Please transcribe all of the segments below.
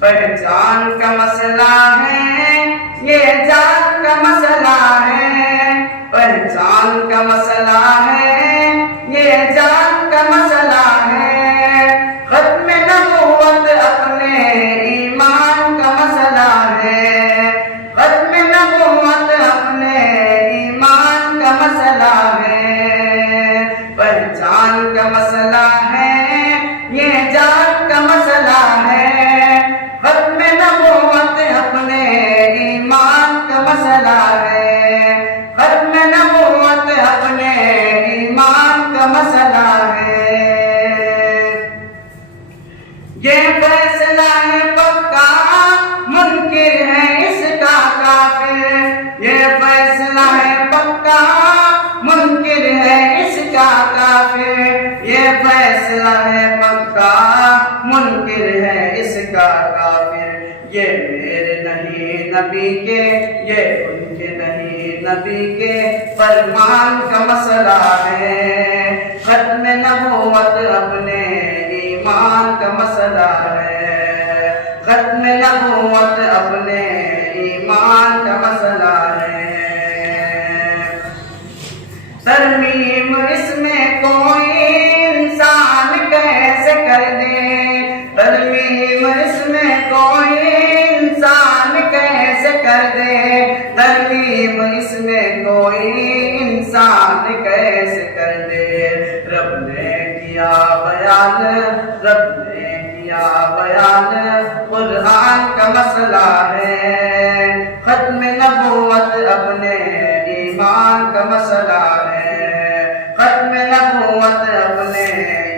پہچان کا مسئلہ ہے، یہ جان کا مسئلہ ہے، پہچان کا مسئلہ ہے، یہ جان کا مسئلہ ہے، ختم نبوت اپنے ایمان کا مسئلہ ہے، ختم نبوت اپنے ایمان کا مسئلہ ہے، پہچان کا مسئلہ ہے، یہ جان کا مسئلہ ہے، ختم نبوت اپنے ایمان کا مسئلہ ہے، ختم نبوت اپنے ایمان کا مسئلہ ہے۔ یہ فیصلہ ہے پکا، منکر ہے اس کا کافر، یہ فیصلہ ہے پکا، منکر ہے اس کا کافر، یہ فیصلہ ہے پکا، منکر ہے اس کا کافر، یہ میرے نہیں نبی کے، یہ ان کے نہیں نبی کے فرمان کا مسئلہ ہے، ختم نبوت اپنے ایمان کا مسئلہ ہے، ختم نبوت اپنے ایمان کا مسئلہ ہے۔ ترمیم اس میں کوئی انسان کیسے کر دے، ترمیم اس میں کوئی انسان کیسے کر دے، ترمیم اس میں کوئی انسان کیسے کر دے، رب نے کیا بیان، رب نے کیا بیان، قرآن کا مسئلہ ہے، ختم نبوت اپنے ایمان کا مسئلہ ہے، ختم نبوت اپنے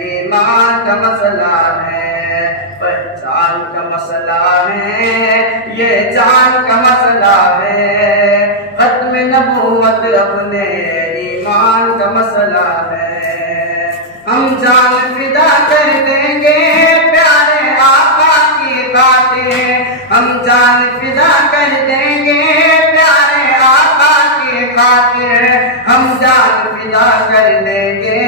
ایمان کا مسئلہ ہے، پہچان کا مسئلہ ہے، یہ جان کا مسئلہ ہے، ختم نبوت اپنے ایمان کا مسئلہ ہے۔ ہم جان فدا کر دیں گے پیارے آقا کی خاطر، ہم جان فدا کر دیں گے پیارے آقا کی خاطر، ہم جان فدا کر دیں گے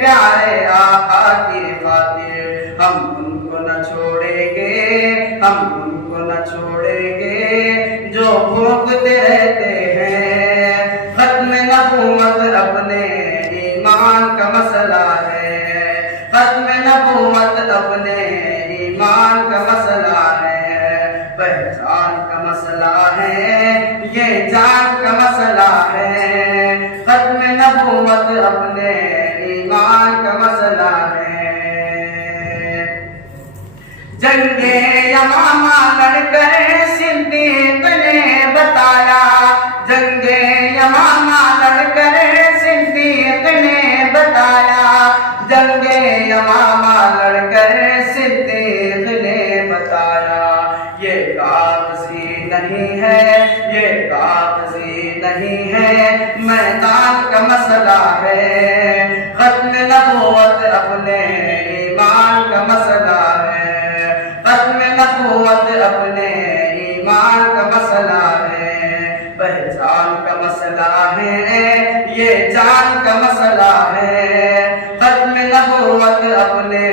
پیارے آقا کی خاطر، ہم ان کو نہ چھوڑیں گے، ہم ان کو نہ چھوڑیں گے جو بھوکتے رہتے ہیں، ختم نبوت اپنے ایمان کا مسئلہ ہے، ختم نبوت اپنے ایمان کا مسئلہ ہے، پہچان کا مسئلہ ہے، یہ جان کا مسئلہ ہے، ختم نبوت اپنے ایمان کا مسئلہ ہے۔ جنگ یمامہ لڑ کر صدیق نے بتایا، جنگ یمامہ لڑ کر صدیق نے بتایا، جنگ یمامہ لڑ کر صدیق نے بتایا، یہ کاغذی نہیں ہے، یہ کاغذی نہیں ہے، میدان کا مسئلہ ہے، ختم نبوت اپنے ایمان کا مسئلہ ہے، ختم نبوت اپنے ایمان کا مسئلہ ہے، پہچان کا مسئلہ ہے، یہ جان کا مسئلہ ہے، ختم نبوت اپنے